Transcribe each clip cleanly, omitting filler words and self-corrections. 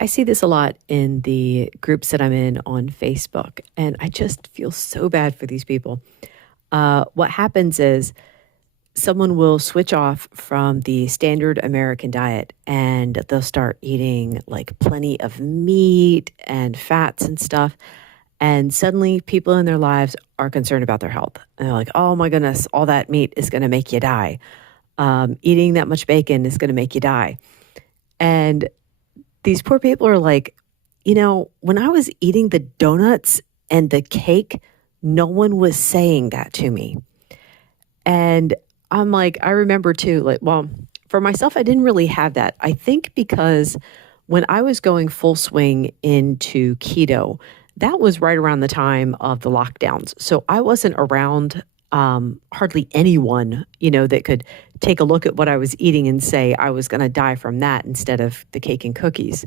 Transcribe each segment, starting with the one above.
I see this a lot in the groups that I'm in on Facebook, and I just feel so bad for these people. What happens is someone will switch off from the standard American diet and they'll start eating like plenty of meat and fats and stuff. And suddenly people in their lives are concerned about their health. And they're like, oh my goodness, all that meat is going to make you die. Eating that much bacon is going to make you die. And these poor people are like, when I was eating the donuts and the cake, no one was saying that to me. And I'm like, I remember too, like, well, for myself, I didn't really have that. I think because when I was going full swing into keto, that was right around the time of the lockdowns. So I wasn't around hardly anyone, that could take a look at what I was eating and say I was going to die from that instead of the cake and cookies.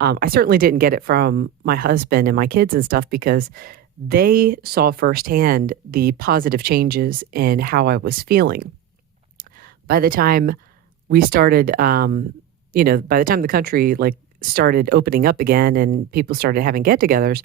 I certainly didn't get it from my husband and my kids and stuff because they saw firsthand the positive changes in how I was feeling. By the time we started, by the time the country started opening up again and people started having get-togethers,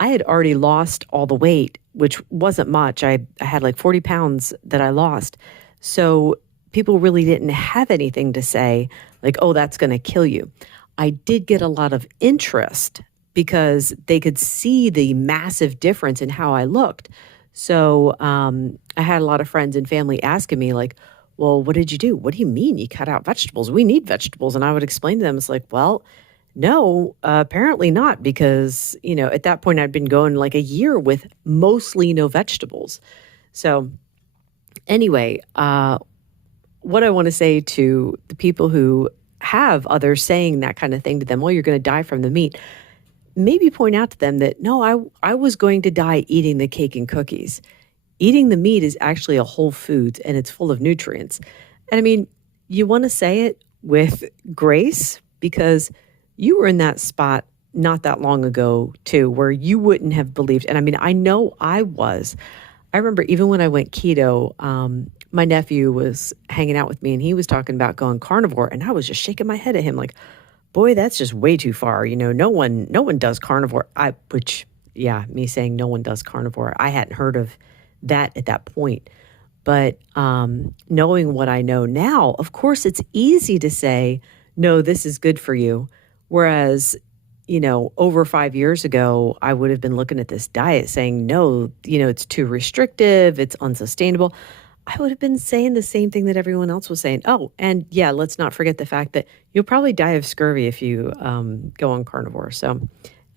I had already lost all the weight, which wasn't much. I had like 40 pounds that I lost. So people really didn't have anything to say like, oh, that's going to kill you. I did get a lot of interest because they could see the massive difference in how I looked. So I had a lot of friends and family asking me like, well, what did you do? What do you mean you cut out vegetables? We need vegetables. And I would explain to them, it's like, well, no, apparently not, because, at that point I'd been going like a year with mostly no vegetables. So anyway, what I want to say to the people who have others saying that kind of thing to them, well, you're going to die from the meat, maybe point out to them that, no, I was going to die eating the cake and cookies. Eating the meat is actually a whole food and it's full of nutrients. And I mean, you want to say it with grace because you were in that spot not that long ago too, where you wouldn't have believed. And I mean, I know I was. I remember even when I went keto, my nephew was hanging out with me and he was talking about going carnivore. And I was just shaking my head at him like, boy, that's just way too far. No one does carnivore. Me saying no one does carnivore, I hadn't heard of that at that point. But knowing what I know now, of course, it's easy to say, no, this is good for you. Whereas, over 5 years ago, I would have been looking at this diet saying, no, it's too restrictive, it's unsustainable. I would have been saying the same thing that everyone else was saying. Oh, and yeah, let's not forget the fact that you'll probably die of scurvy if you go on carnivore. So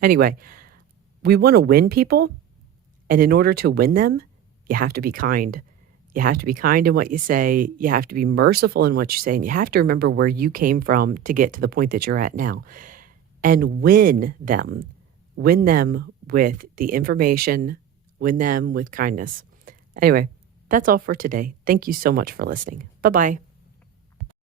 anyway, we want to win people. And in order to win them, you have to be kind. You have to be kind in what you say. You have to be merciful in what you say. And you have to remember where you came from to get to the point that you're at now. And win them. Win them with the information. Win them with kindness. Anyway, that's all for today. Thank you so much for listening. Bye-bye.